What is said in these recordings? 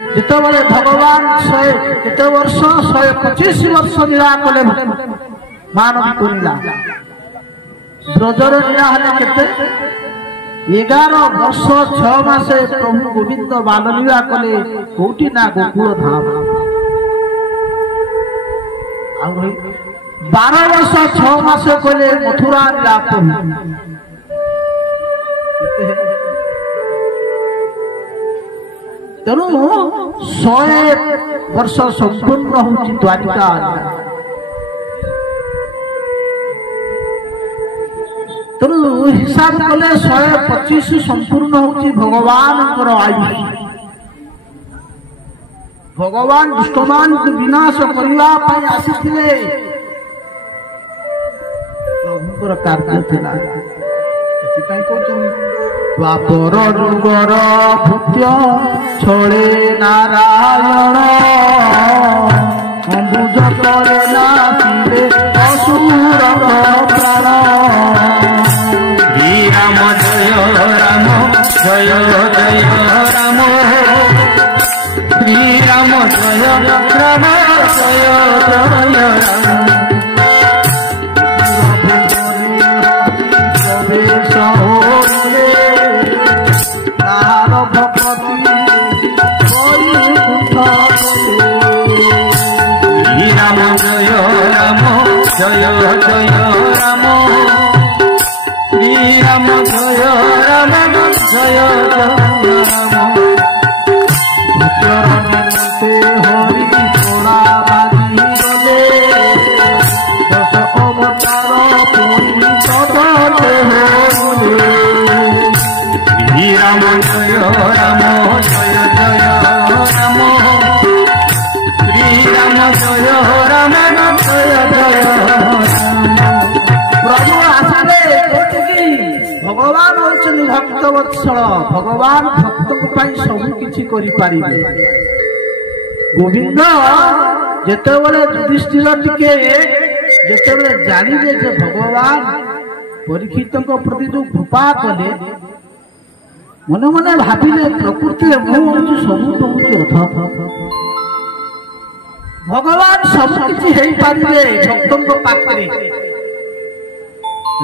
जितेबाला भगवान 100 वर्ष 125 वर्ष लीला कले मानव को लीला ब्रजर लीला हेले केते 11 वर्ष 6 मासे प्रभु गोविंद बाल लीला कले कोटी ना गोकुल धाम 12 वर्ष 6 मासे कले मथुरा लीला प्रभु तेणु 100 वर्ष संपूर्ण होची द्वारिका तेणु हिसाब कले 125 संपूर्ण होची भगवान आयुष भगवान दुष्टमान को विनाश करने आसीथिले प्रभुकर कार्य थिला द्वापर जुगर भूत्य छळे नारायण अम्बुज करे नाचिले असुर प्राण श्री राम जय राम जय जय राम श्री राम जय राम जय जय राम जय जय राम श्री राम जय राम जय जय राम हरि थोड़ा बाजी गले 10 अवतार पुरी सदते होले श्री राम जय राम जय जय राम श्री राम जय राम जय जय प्रभु आसाले भगवान होचन भक्त वत्सल भगवान भक्त को सब किछि करि पारिबे गोविंद जेतेबेले युधिष्ठिर टिके जेतेबेले जानिबे जे भगवान परीक्षित को प्रति जो कृपा कले मने मने भाबिले प्रकृति मु सब भगवान सब किछि हेई पारिबे भक्तन को पाखरे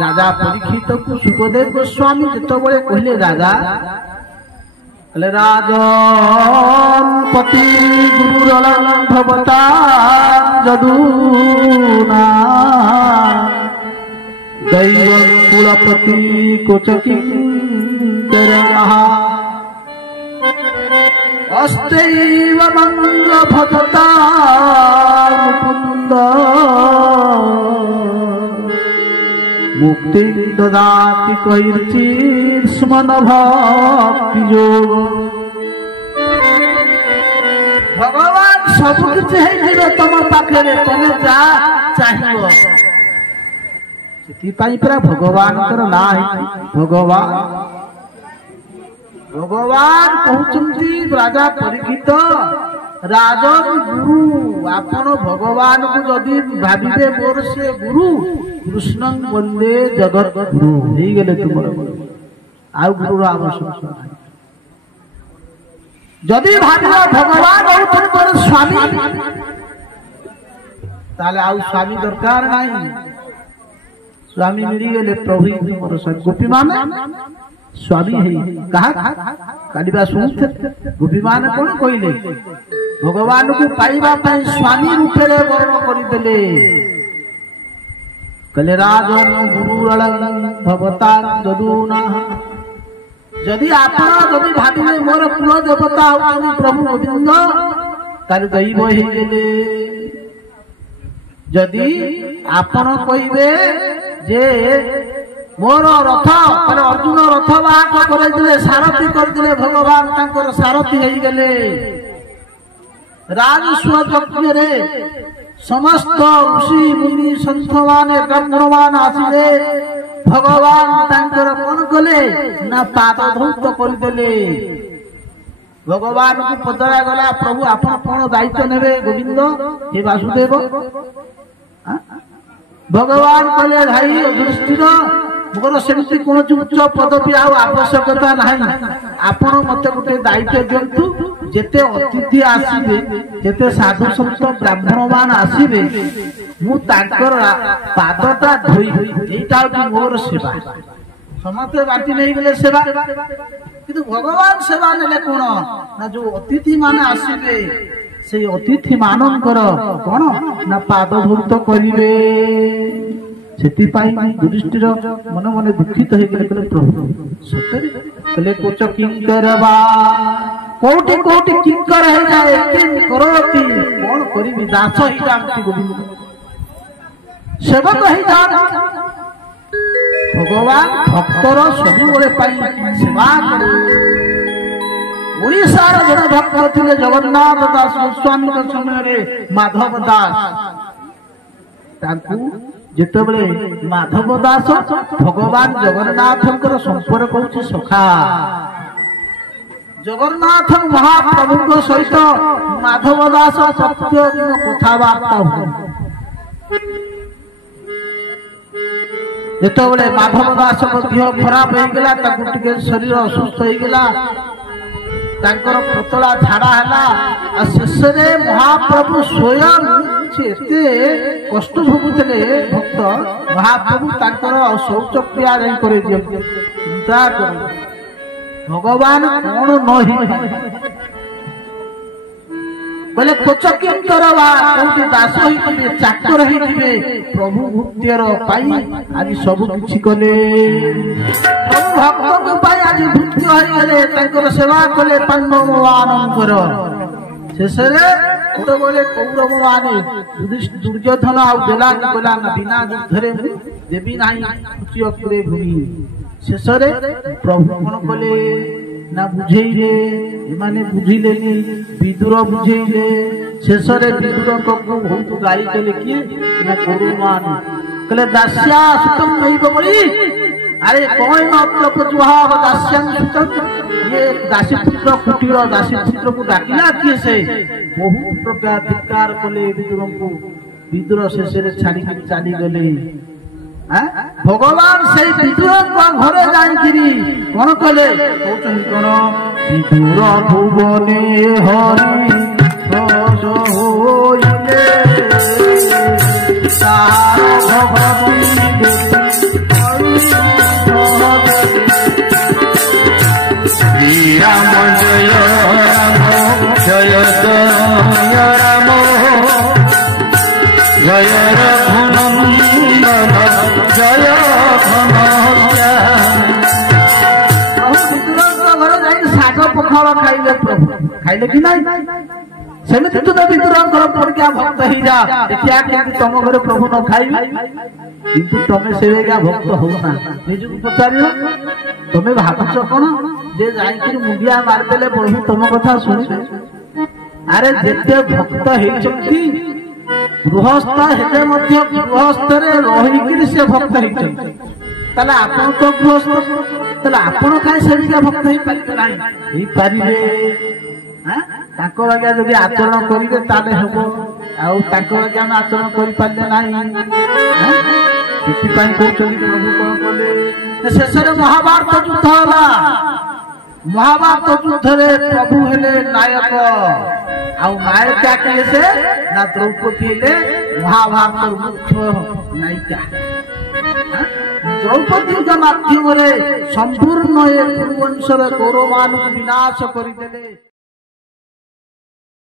राजा परीक्षित को सुखदेव गोस्वामी जितेबाला कहले राजा कहले राजन पति गुरुरलंभवता जदूना दैव कुलपति कोचकी करहा अस्तेव मंगल भगता मुकुंद मुक्ति ददाति कैर्चिस्मन भक्ति योग भगवान सब किछ है तुम पाखे तुम जा चाहिए सेति भगवान ना भगवान भगवान कहते राजा परीक्षित राजन गुरु आपण भगवान को जदि भाविबे मोर से गुरु कृष्ण वंदे जगत गुरु हे गेले तुमर आउ गुरु आवश्यक जदि भाविबे भगवान होतन मोर स्वामी ताले आउ स्वामी दरकार नाही स्वामी मिली गेले प्रभु मोर सब गोपी माने स्वामी है कहा कालिबा सुनते गोपी माने कोन कहले भगवान को पाइबा पाई स्वामी रूपे वर्ण करदेले कले राजन गुरु भवता जदूना जदि आपण जदि भाबिले मोर कुल देवता होउनी प्रभु गोविंद तार दैव हे गेले जदि आपण कहिबे जे मोर रथ माने अर्जुन रथ बाहक करैदिले सारथी करदिले भगवान तांकर सारथी हे गेले राजस्व यज्ञ रे समस्त ऋषि मुनि संत माने ब्राह्मण मान आसिले भगवान तांकर कोन कले ना पाद धौत करदेले भगवान को पदरा गला प्रभु आपण कोन दायित्व नेबे गोविंद हे वासुदेव भगवान कले भाई युधिष्ठिर मोर सेमती कौन उच्च पदवी आवश्यकता ना आपण मत गोटे दायित्व दिंतु जेते अतिथि आसीबे जेते साधु संत ब्राह्मण मान आसीबे मु तांकर पादटा धोई एटा होची मोर सेवा समस्त बाटी नहीं गले सेवा किंतु भगवान सेवा नेले कोन ना जो अतिथि माने आसीबे से अतिथि मानकर कोन ना पाद धूत करिवे सेति पाई युधिष्ठिर मन मन दुखित हे गेले प्रभु सतरे कले कोच किंकरवा कोटि कोटि किंकर हे जाए किं करोति कोन करिवि दास ही जानती गोविंद सेवक ही जान भगवान भक्तर सब बड़े पाई सेवा करे ओडिशार जड़े भक्त थिले जगन्नाथ दास गोस्वामी के समय रे माधव दास तांकु जेतेबेले माधव दास भगवान जगन्नाथंकर संपर्क होछि सखा जगन्नाथ महाप्रभु सहित माधव दास प्रत्येक कथावार्ता हो जेतेबेले माधव दास देह खराब हो गला ताकु टिके शरीर असुस्थ हो गला तांकर पतला झाड़ा हला आ शेषरे महाप्रभु स्वयं एते कष्ट भोगुतले भक्त महाप्रभु तांकर शौच क्रिया नहीं करे दियो चिंता कर भगवान कोन नही बोले कोचकिन करवा कोटी दास होइते चाकर होइते प्रभु भक्तिर पाई आज सब किछि कले प्रभु भक्त को पाई आज भक्ति होई गले तांकर सेवा कले पांडवानंकर शेषरे तो बोले कौरव माने दुर्योधन आ देला बोला ना बिना युद्धरे देवी नाही कुची अक्रे भूमि शेषरे प्रभु कोन बोले ना बुझेइले माने बुझिलेनी विदुर बुझेइले शेषरे विदुर को बहुत गाली कले कि ना कौरव माने कले दास्या सुतम नहीं बबली अरे कोई न प्रपजुहा दास्यं सुतम ये दासी पुत्र कुटीर दासी पुत्र को डाकिला किए से बहुत प्रकार धिक्कार कले विदुर शेषरे छाड़ी चली गले भगवान से विदुर घरे जाइकिरी कोन कले कहउछन कोन विदुर भुवने हरि रस होइले सार भगवती राम जय राम जय जय राम जय रघुनंदन जय शाग पखाल खाइले प्रभु खाइले कि नहीं सेमिति तू विदुर घर पड़िया भक्त ही जा देखिया कि तुम घर प्रभु न खाइबे किंतु तमे सेवेगा भक्त होना निजु पचारियो तमे भाबुछ कोन जे जाइकि मुंडिया मार देले प्रभु तुम कथा सुनि अरे जेते भक्त हेचंती गृहस्थ हेते मध्य गृहस्थ रे रहिकि से भक्त हेचंती तले आपन तो गृहस्थ तले आपन काई सेविका भक्त हे पारिबे नाही हे पारिबे हां ताको बाग्या जदि आचरण करिवे ताले हबो आउ ताको बाग्या हम आचरण करि पाले नाही हां सेति पाई कहउछली प्रभु कोन कले शेषरे महाभारत युद्ध होला महाभारत युद्ध रे प्रभु हेले नायक आउ नायिका के से ना द्रौपदी हेले महाभारत मुख्य नायिका द्रौपदी के माध्यम रे संपूर्ण ए कुरुवंशर कौरवान विनाश करि देले।